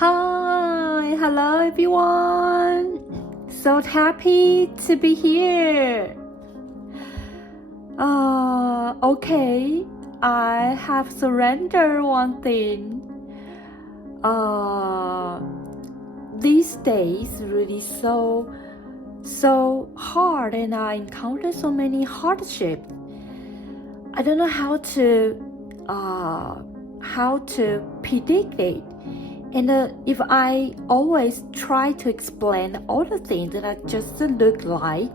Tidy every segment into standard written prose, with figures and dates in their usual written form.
Hi, hello everyone. So happy to be here. Okay, I have surrendered one thing. These days really so hard, and I encounter so many hardships. I don't know how to predict it. And if I always try to explain all the things that I just look like,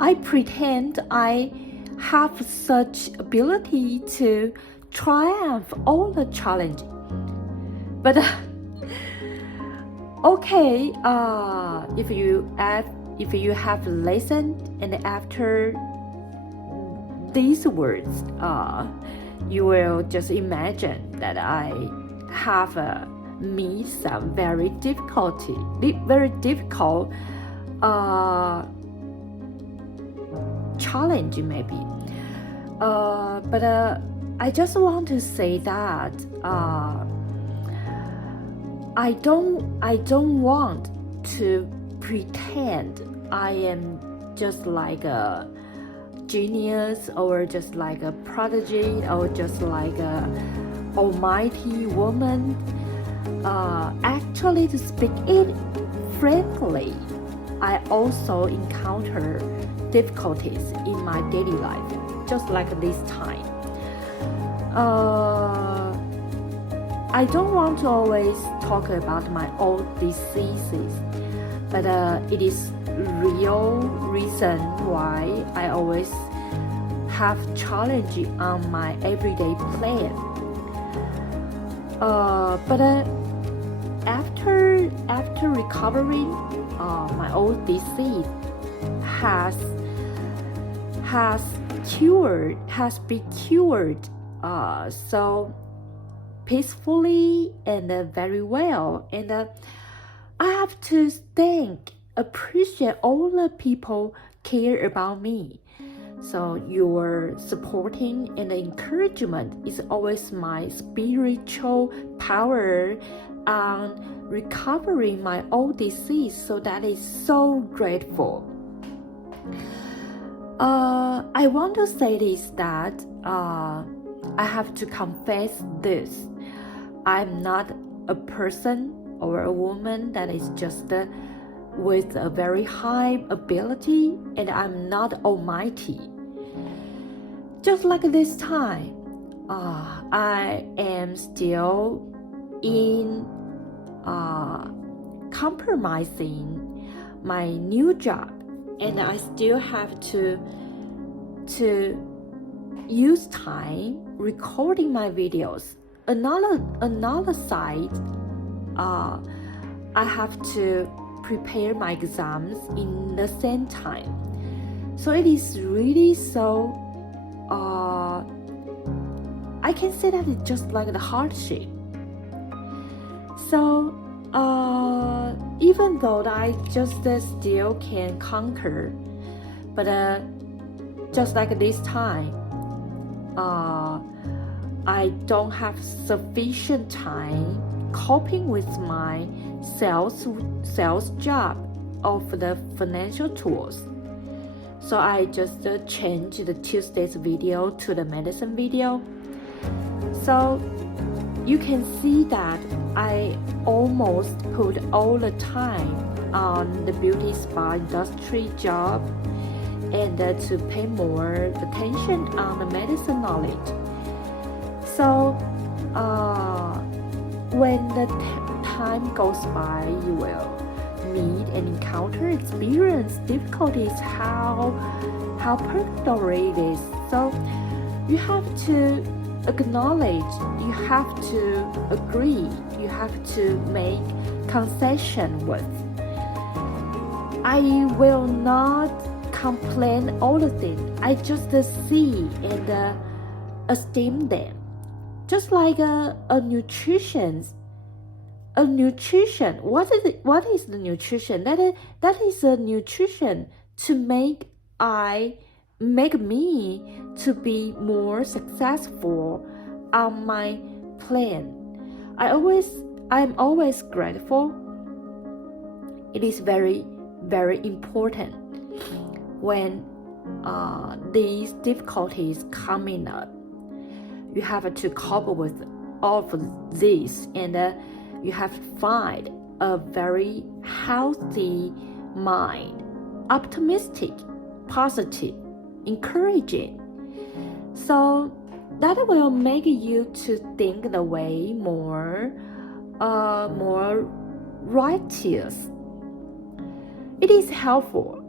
I pretend I have such ability to triumph all the challenge. But okay, if you have listened and after these words, you will just imagine that I have meet some very difficult challenge maybe. But I just want to say that I don't want to pretend I am just like a genius or just like a prodigy or just like a almighty woman. Actually, to speak it frankly, I also encounter difficulties in my daily life, just like this time. I don't want to always talk about my old diseases, but it is real reason why I always have challenge on my everyday plan. But after recovering, my old disease has been cured so peacefully and very well. And I have to appreciate all the people care about me. So your supporting and encouragement is always my spiritual power on recovering my old disease. So that is so grateful. I want to say this that I have to confess this. I'm not a person or a woman that is just with a very high ability, and I'm not almighty. Just like this time, I am still in compromising my new job, and I still have to use time recording my videos. Another side, I have to prepare my exams in the same time. So it is really so I can say that it's just like the hardship. So even though I just still can conquer, but just like this time, I don't have sufficient time coping with my sales job of the financial tools. So I just changed the Tuesday's video to the medicine video. So you can see that I almost put all the time on the beauty spa industry job and to pay more attention on the medicine knowledge. So when the time goes by, you will meet and experience difficulties, how purgatory it is. So you have to acknowledge, you have to agree, you have to make concession with. I will not complain all the things. I just see and esteem them. Just like a nutrition. What is the nutrition? That is a nutrition to make me to be more successful on my plan. I always I'm always grateful. It is very, very important when these difficulties coming up. You have to cope with all of this, and you have to find a very healthy mind, optimistic, positive, encouraging. So that will make you to think the way more righteous. It is helpful.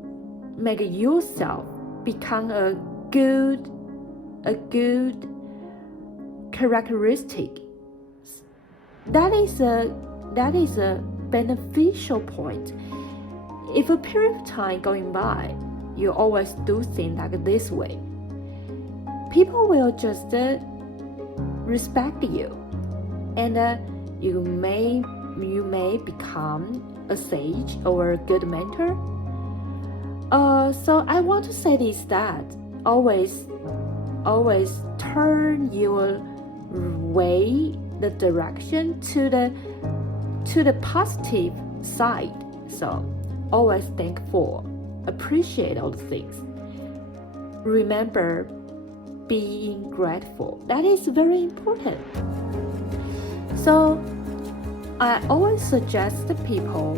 Make yourself become a good characteristic. That is a beneficial point. If a period of time going by, you always do things like this way, people will just respect you, and you may become a sage or a good mentor. So I want to say this, that always turn your way, the direction to the positive side. So always thankful, appreciate all the things. Remember being grateful. That is very important. So I always suggest the people,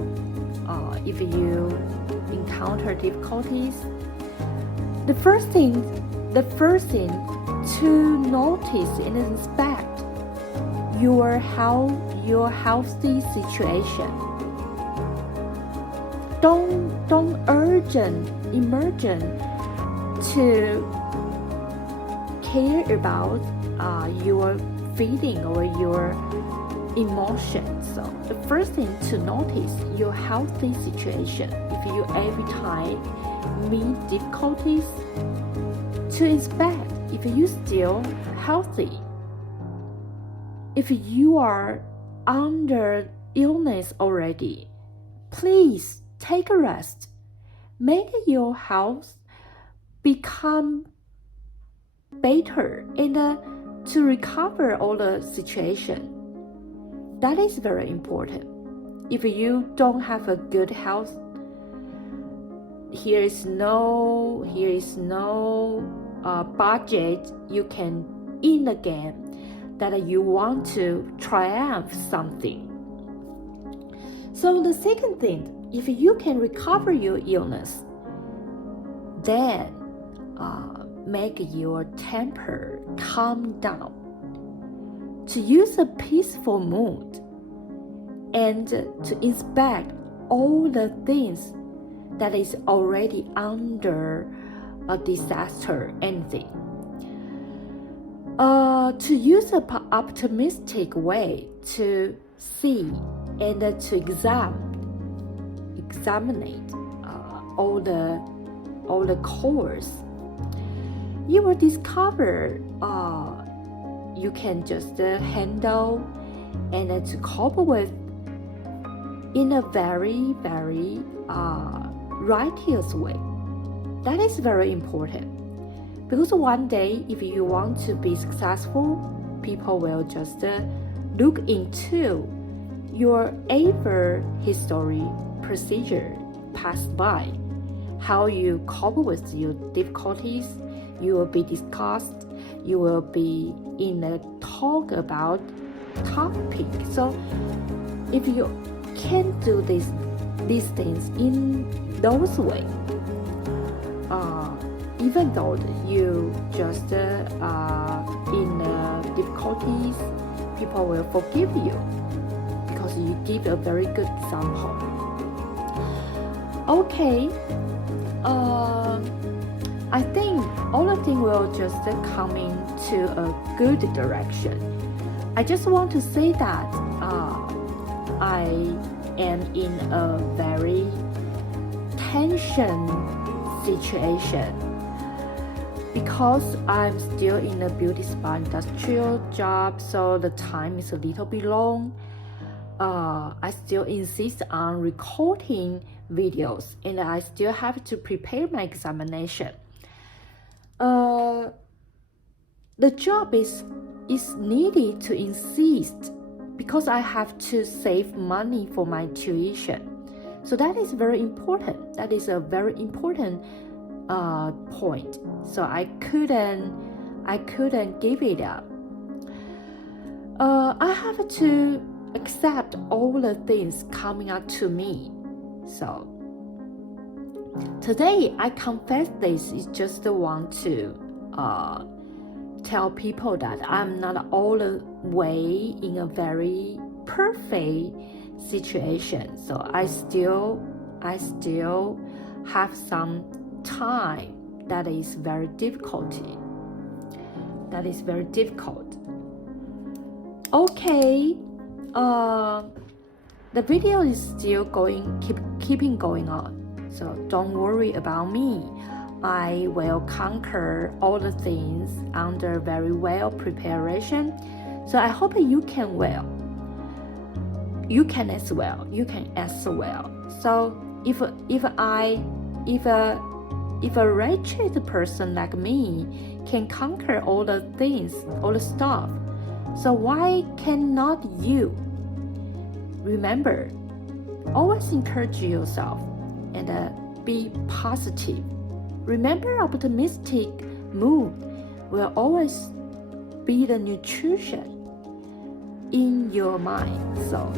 if you encounter difficulties, the first thing to notice and inspect your healthy situation. Don't emergent to care about your feeling or your emotions. So the first thing to notice your healthy situation. If you every time meet difficulties, to inspect if you still healthy. If you are under illness already, please take a rest. Make your health become better and to recover all the situation. That is very important. If you don't have a good health, here is no budget you can in the game that you want to triumph something. So the second thing, if you can recover your illness, then make your temper calm down, to use a peaceful mood, and to inspect all the things that is already under a disaster, anything. To use an optimistic way to see and to examine all the cause, you will discover you can just handle and to cope with in a very, very righteous way. That is very important, because one day if you want to be successful, people will just look into your ever history procedure passed by, how you cope with your difficulties. You will be discussed, you will be in a talk about topic. So if you can do these things in those ways, even though you just in difficulties, people will forgive you because you give a very good example. Okay, I think all of things will just come into a good direction. I just want to say that I am in a very tension situation because I'm still in a beauty spa industrial job, so the time is a little bit long. I still insist on recording videos, and I still have to prepare my examination. The job is needed to insist because I have to save money for my tuition. So that is very important. That is a very important point. So I couldn't give it up. I have to accept all the things coming up to me. So today I confess this is just want to tell people that I'm not all the way in a very perfect situation. So I still have some time that is very difficult. Okay, the video is still keeping going on. So don't worry about me. I will conquer all the things under very well preparation. So I hope you can well. You can as well. So if a wretched person like me can conquer all the things, all the stuff, so why cannot you? Remember, always encourage yourself and be positive. Remember, optimistic mood will always be the nutrition in your mind. So,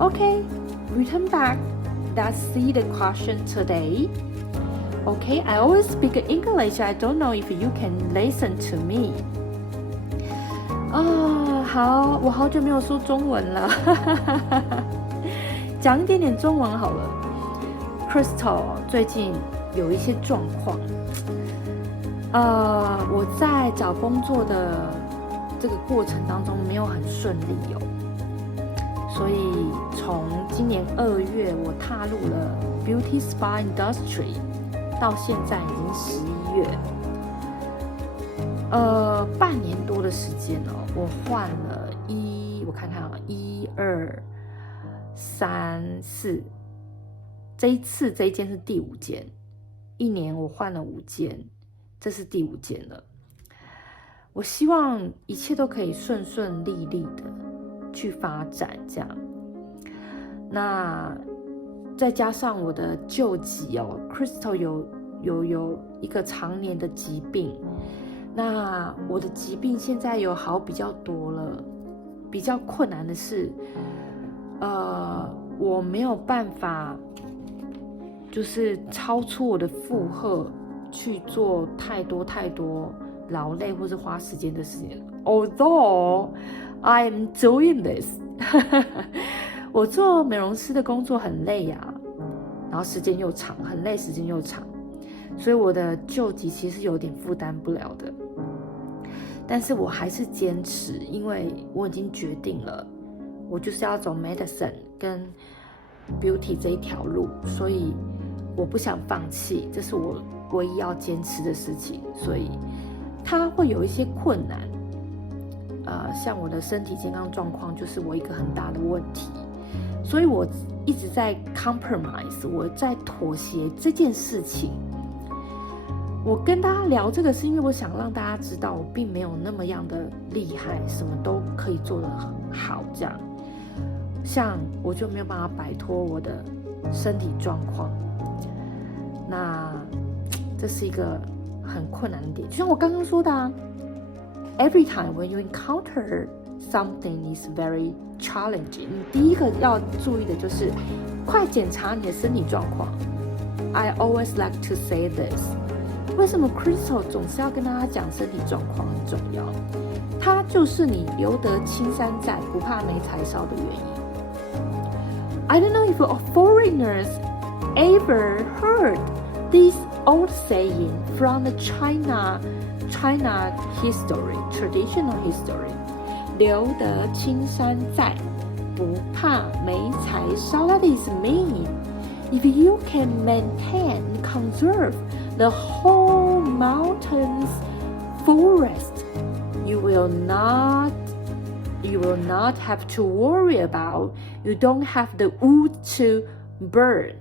okay, return back. Let's see the question today. Okay, I always speak English. I don't know if you can listen to me. 好，我好久没有说中文了，讲一点点中文好了。Crystal 最近有一些状况，我在找工作的这个过程当中没有很顺利所以从今年2月我踏入了 Beauty Spa Industry， 到现在已经11月，半年多的时间我换了我看看1、2、3、4，这一间是第5间。1年我换了5间，这是第5间了。我希望一切都可以顺顺利利的去发展，这样。那再加上我的救急Crystal 有一个常年的疾病，那我的疾病现在有好比较多了。比较困难的是，我没有办法。就是超出我的负荷去做太多劳累或是花时间的事情。Although I am doing this， 我做美容师的工作很累然后时间又长，很累，时间又长，所以我的救急其实有点负担不了的。但是我还是坚持，因为我已经决定了，我就是要走 medicine 跟 beauty 这一条路，所以我不想放弃，这是我唯一要坚持的事情，所以它会有一些困难。像我的身体健康状况就是我一个很大的问题，所以我一直在 compromise， 我在妥协这件事情。我跟大家聊这个是因为我想让大家知道我并没有那么样的厉害，什么都可以做得好这样。像我就没有办法摆脱我的身体状况，那这是一个很困难的点。就像我刚刚说的every time when you encounter something is very challenging， 你第一个要注意的就是快检查你的身体状况。I always like to say this， 为什么 Crystal 总是要跟大家讲身体状况很重要？它就是你留得青山在，不怕没柴烧的原因。I don't know if foreigners ever heard this old saying from the China history, traditional history. 留得青山在，不怕没柴烧。That is mean. If you can maintain and conserve the whole mountains forest, you will not have to worry about you don't have the wood to burn.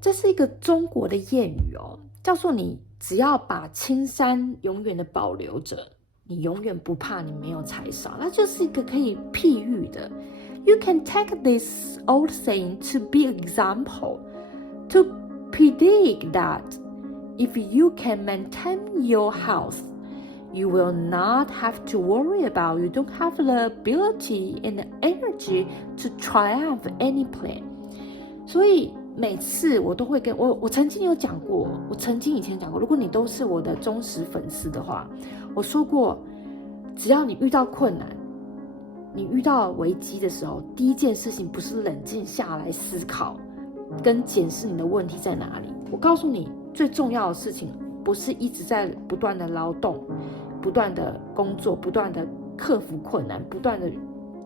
这是一个中国的谚语叫做你只要把青山永远的保留着，你永远不怕你没有柴烧，那就是一个可以譬喻的。You can take this old saying to be example, to predict that if you can maintain your health, you will not have to worry about you don't have the ability and the energy to triumph any plan. 所以每次我都会跟我曾经有讲过，我曾经以前讲过，如果你都是我的忠实粉丝的话，我说过，只要你遇到困难，你遇到危机的时候，第一件事情不是冷静下来思考跟检视你的问题在哪里。我告诉你，最重要的事情不是一直在不断的劳动，不断的工作，不断的克服困难，不断的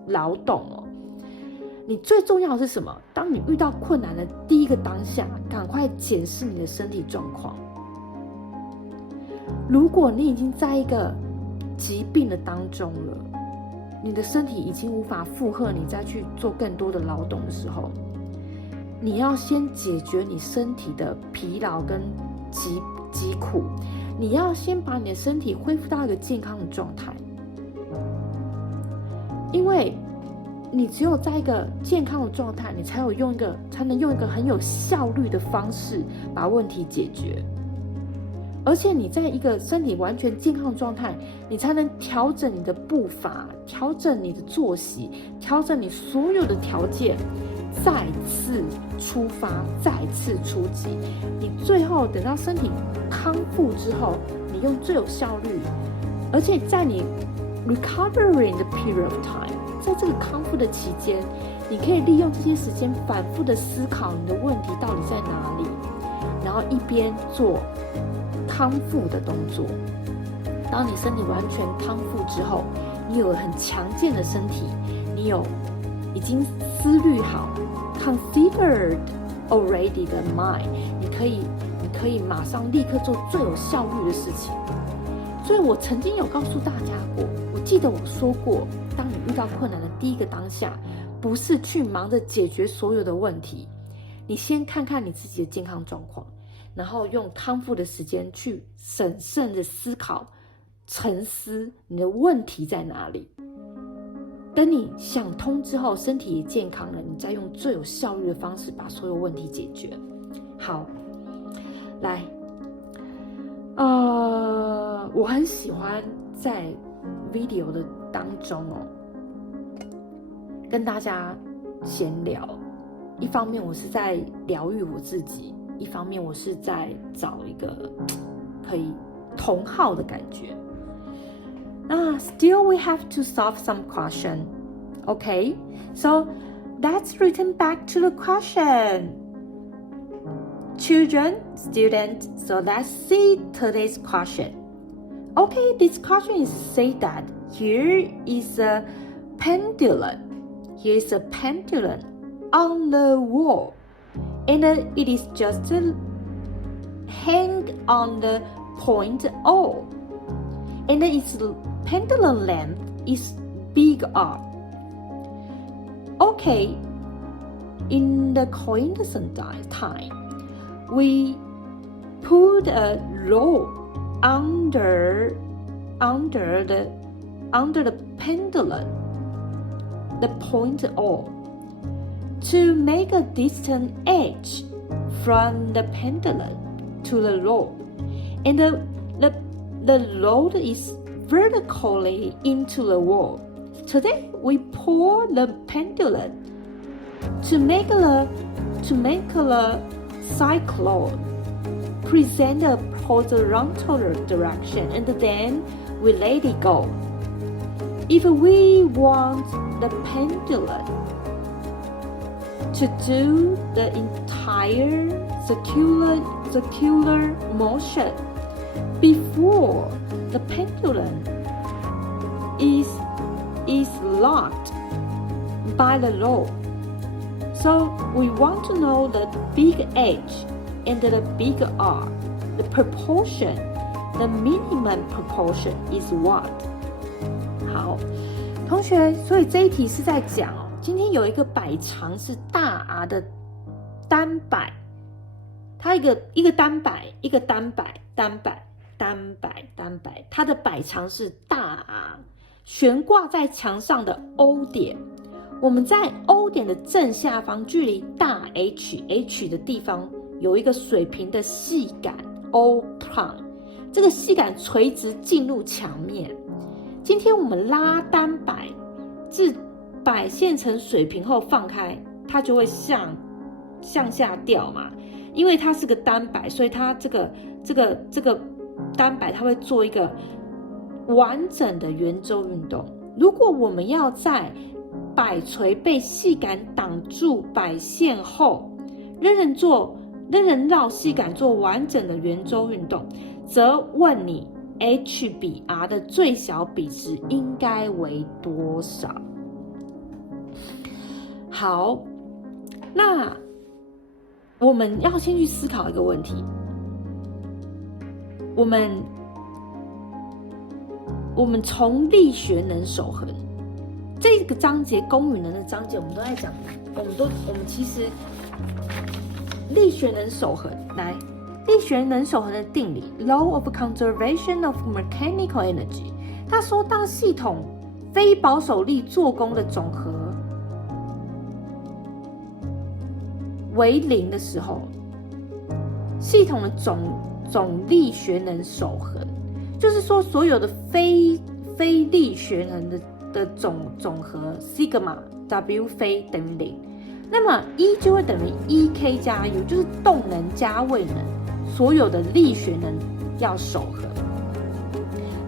劳动哦。你最重要的是什么？当你遇到困难的第一个当下，赶快检视你的身体状况。如果你已经在一个疾病的当中了，你的身体已经无法负荷你再去做更多的劳动的时候，你要先解决你身体的疲劳跟疾苦，你要先把你的身体恢复到一个健康的状态，因为你只有在一个健康的状态，你才能用一个很有效率的方式把问题解决。而且你在一个身体完全健康的状态，你才能调整你的步伐，调整你的作息，调整你所有的条件，再次出发，再次出击。你最后等到身体康复之后，你用最有效率，而且在你 recovering the period of time， 在这个康复的期间，你可以利用这些时间反复的思考你的问题到底在哪里，然后一边做康复的动作。当你身体完全康复之后，你有很强健的身体，你有已经思虑好 considered already 的 mind， 你可以马上立刻做最有效率的事情。所以我曾经有告诉大家过，我记得我说过，当你遇到困难的第一个当下，不是去忙着解决所有的问题，你先看看你自己的健康状况，然后用康复的时间去审慎的思考、沉思你的问题在哪里。等你想通之后，身体也健康了，你再用最有效率的方式把所有问题解决。好，来，我很喜欢在 video 的当中跟大家闲聊。一方面我是在疗愈我自己，一方面我是在找一个可以同好的感觉。Still we have to solve some question. Okay, so let's return back to the question. Children, students, so let's see today's question. Okay, this question is say that here is a pendulum. Here is a pendulum on the wall, and it is just hang on the point O, and its pendulum length is big R. Okay, in the coincident time, we put a rope under the pendulum, the point O, to make a distant edge from the pendulum to the rope, and the load is vertically into the wall. Today we pull the pendulum to make the cyclone present a horizontal direction, and then we let it go. If we want the pendulum to do the entire circular motion before the pendulum is locked by the rope. So we want to know the big H and the big R. The proportion, the minimum proportion is what? 好，同学，所以这一题是在讲今天有一个摆长是大 R 的单摆，它一个单摆，一个单摆，单摆，单摆，单摆，它的摆长是大 R， 悬挂在墙上的 O 点，我们在 O 点的正下方，距离大 H 的地方有一个水平的细杆 O prime， 这个细杆垂直进入墙面。今天我们拉单摆至摆线成水平后放开，它就会向下掉嘛，因为它是个单摆，所以它这个单摆它会做一个完整的圆周运动。如果我们要在摆锤被细杆挡住摆线后，仍然绕细杆做完整的圆周运动，则问你 H 比 R 的最小比值应该为多少？好，那我们要先去思考一个问题，我们从力学能守恒这个章节，功与能的章节，我们都在讲，我们其实力学能守恒，来，力学能守恒的定理 ，Law of Conservation of Mechanical Energy， 他说，当系统非保守力做功的总和为0的时候，系统的总力学能守恒，就是说所有的非力学能的总和 sigma W 非等于0，那么 E 就会等于 EK 加 U， 就是动能加位能，所有的力学能要守恒。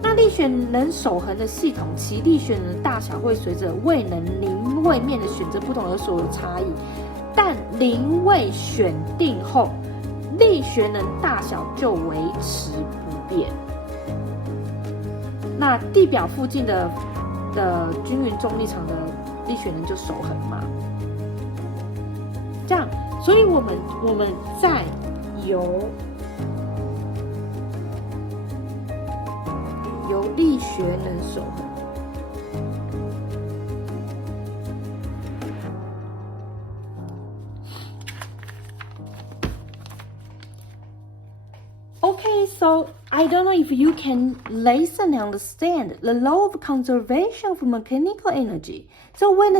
那力学能守恒的系统，其力学能的大小会随着位能临位面的选择不同而所有差异，但临位选定后，力学能大小就维持不变。那地表附近的均匀重力场的力学能就守恒嘛。这样，所以我们在由力学能守恒。Okay, so I don't know if you can listen and understand the law of conservation of mechanical energy. So when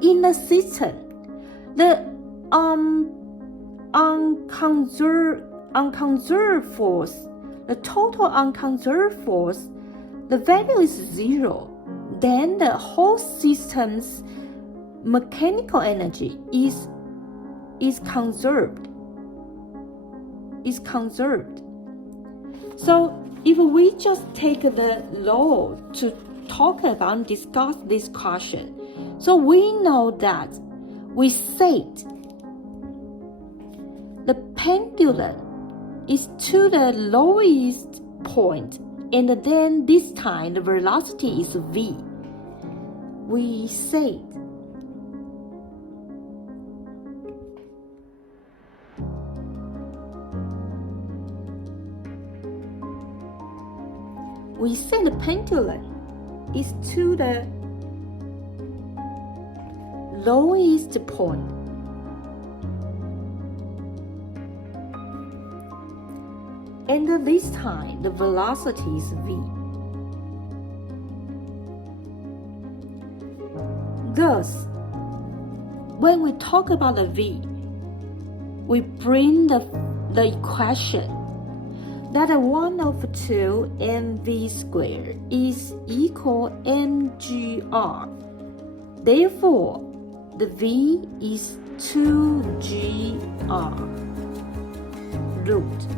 in a system, the unconserved force, the total unconserved force, the value is 0. Then the whole system's mechanical energy is conserved. So if we just take the law to talk about and discuss this question, so we know that we said the pendulum is to the lowest point, and then this time the velocity is v. We said the pendulum is to the lowest point, and this time the velocity is v. Thus, when we talk about the v, we bring the equation that 1/2 mv squared is equal mgr. Therefore, the v is 2gr root.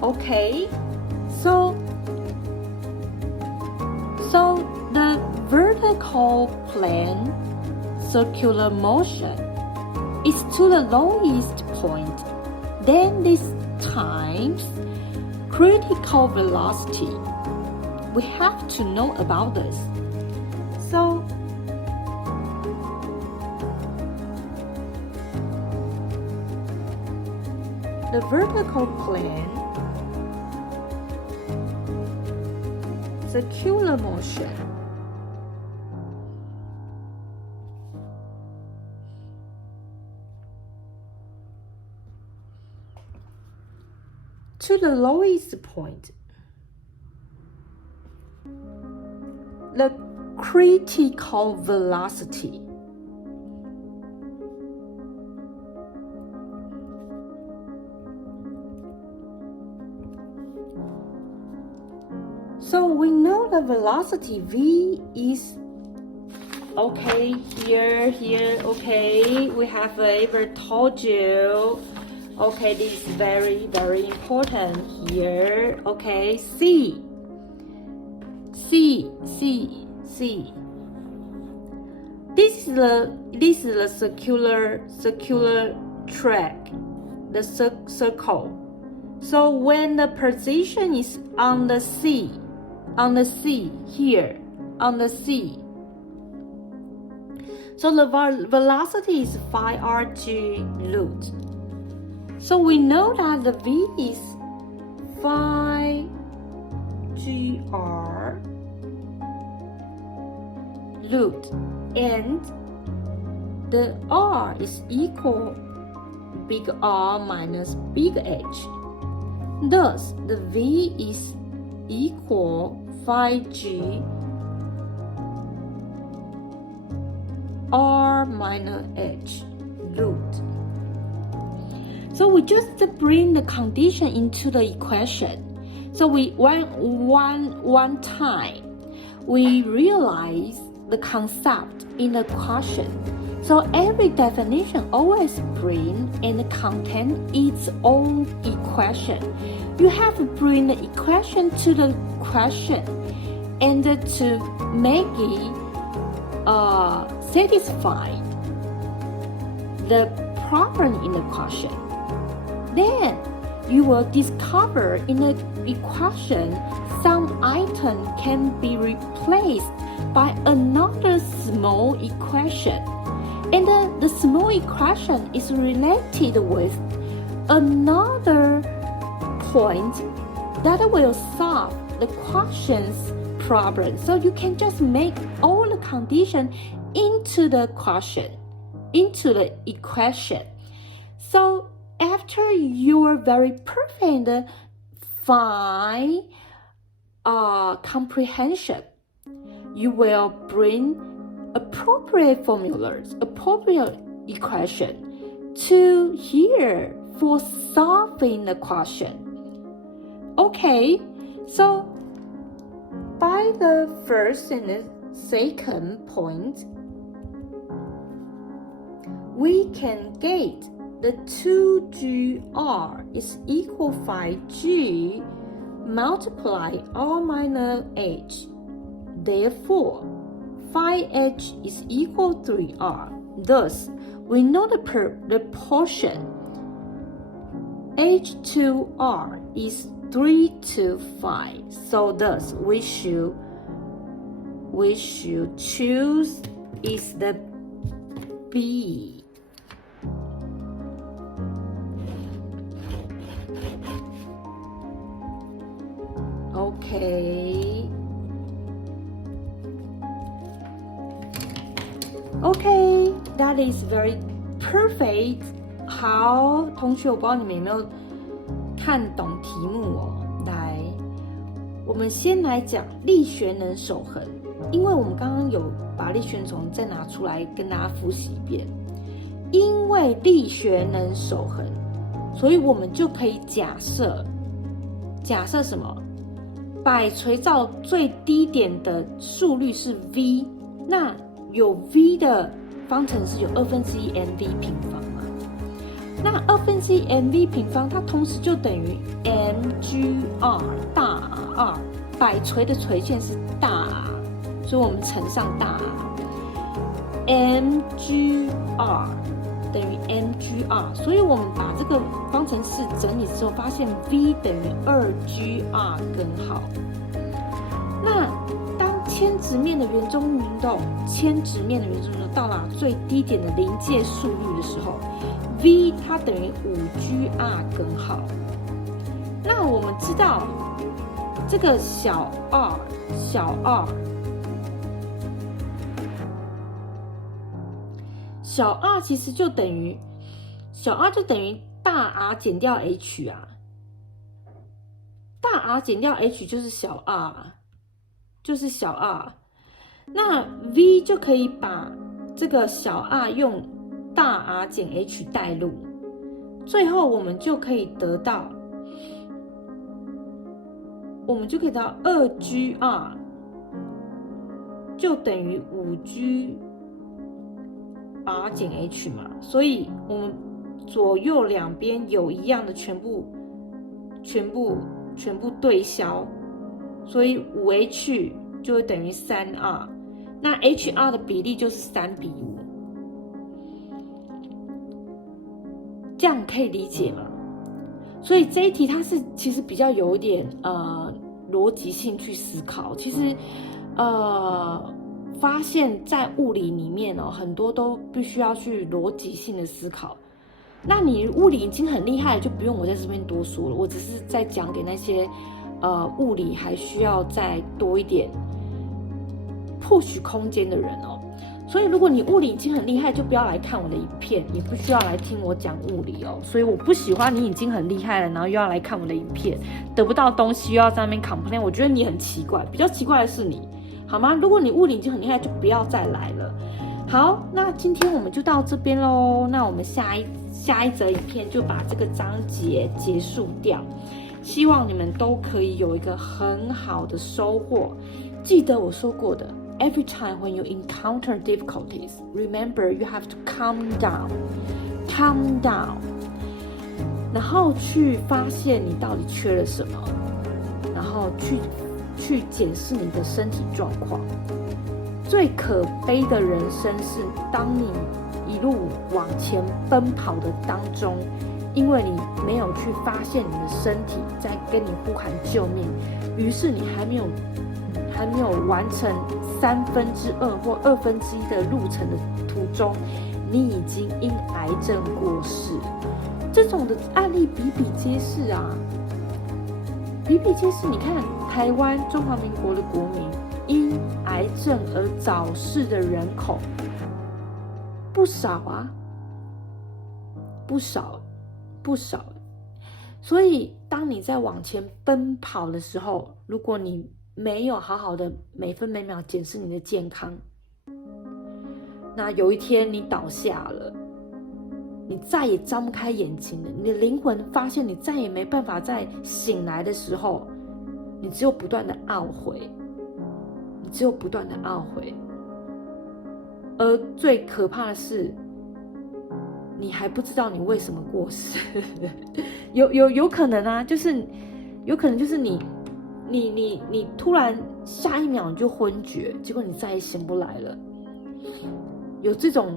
Okay, so the vertical plane circular motion is to the lowest point, then this times critical velocity. We have to know about this. So the vertical plane circular motion to the lowest point, the critical velocity. So we know the velocity v is okay here, okay, we have ever told you, okay, this is very, very important here, okay, C. This is the circular track, the circle. So when the position is on the C here, on the C, so the velocity is phi rg root. So we know that the v is phi gr root, and the r is equal big R minus big H. Thus, the v is equal phi g R minus H root. So we just bring the condition into the equation. So we one time we realize the concept in the equation. So every definition always bring and contain its own equation. You have to bring the equation to the question and to make it satisfy the problem in the question. Then you will discover in the equation some item can be replaced by another small equation. And the small equation is related with another point that will solve the question's problem. So you can just make all the condition into the question, into the equation. So after your very perfect fine comprehension, you will bring appropriate formulas, appropriate equation to here for solving the question. Okay, so by the first and the second point, we can get the 2gr is equal phi g multiply r minus h. Therefore, phi h is equal 3r. Thus, we know the portion h2r is 3 to 5. So thus, we should choose is the B. Okay, that is very perfect. 好，同学，我不知道你们有没有看懂题目哦。来，我们先来讲力学能守恒，因为我们刚刚有把力学能再拿出来跟大家复习一遍。因为力学能守恒，所以我们就可以假设什么？摆锤到最低点的速率是 v， 那有 v 的方程式有1/2 mv 平方嘛？那1/2 mv 平方，它同时就等于 mgr 大 R， 摆锤的垂线是大 R， 所以我们乘上大 R，mgr 等于 mgr， 所以我们把这个方程式整理之后，发现 v 等于2gr 根号。那当铅直面的圆周运动到达最低点的临界速率的时候 ，v 它等于5gr 根号。那我们知道这个小 r 其实就等于大 R 减掉 H 啊，大 R 减掉 H 就是小 r， 就是小 r。那 V 就可以把这个小 r 用大 R 减 H 带入，最后我们就可以得到2GR 就等于5GR 减 H 嘛，所以我们左右两边有一样的全部对消，所以5H 就会等于3R， 那 HR 的比例就是3:5，这样可以理解吗？所以这一题它是其实比较有一点逻辑性去思考，其实发现在物理里面很多都必须要去逻辑性的思考。那你物理已经很厉害了，就不用我在这边多说了，我只是在讲给那些物理还需要再多一点push空间的人哦。所以如果你物理已经很厉害，就不要来看我的影片，也不需要来听我讲物理哦。所以我不喜欢你已经很厉害了，然后又要来看我的影片，得不到东西又要在那边 complain， 我觉得你很奇怪。比较奇怪的是你，好吗？如果你物理已经很厉害，就不要再来了。好，那今天我们就到这边咯。那我们下一则影片就把这个章节结束掉。希望你们都可以有一个很好的收获。记得我说过的。Every time when you encounter difficulties, remember you have to calm down,然后去发现你到底缺了什么，然后去检视你的身体状况。最可悲的人生是，当你一路往前奔跑的当中，因为你没有去发现你的身体在跟你呼喊救命，于是你还没有完成2/3或1/2的路程的途中，你已经因癌症过世。这种的案例比比皆是啊，比比皆是。你看，台湾中华民国的国民因癌症而早逝的人口不少啊，不少。所以，当你在往前奔跑的时候，如果你没有好好的每分每秒检视你的健康，那有一天你倒下了，你再也张不开眼睛了，你的灵魂发现你再也没办法再醒来的时候，你只有不断的懊悔，而最可怕的是，你还不知道你为什么过世。有可能啊，有可能就是你突然下一秒你就昏厥，结果你再也醒不来了。有这种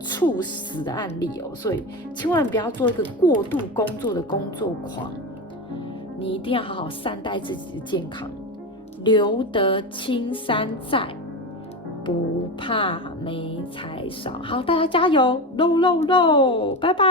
猝死的案例哦，所以千万不要做一个过度工作的工作狂。你一定要好好善待自己的健康，留得青山在，不怕没柴烧。好，大家加油，肉，拜拜。